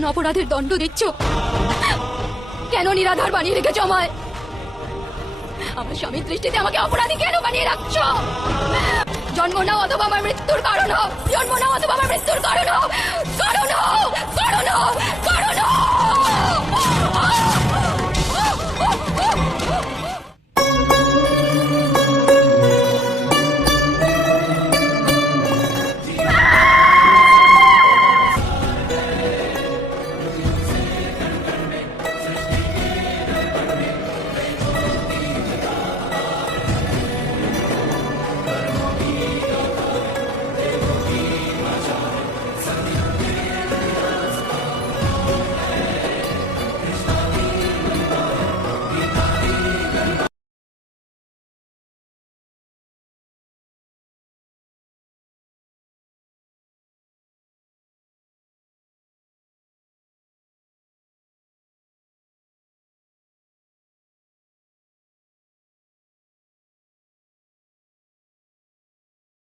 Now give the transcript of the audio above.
কোন অপরাধের দণ্ড দিচ্ছ? কেন নিরাধার বানিয়ে রেখেছ আমায়? আমার স্বামীর দৃষ্টিতে আমাকে অপরাধী কেন বানিয়ে রাখছো? জন্ম নাও অথবা আমার মৃত্যুর কারণ হও, জন্ম নাও অথবা আমার মৃত্যুর কারণ হও, কারণ হও, কারণ হও, কারণ হও।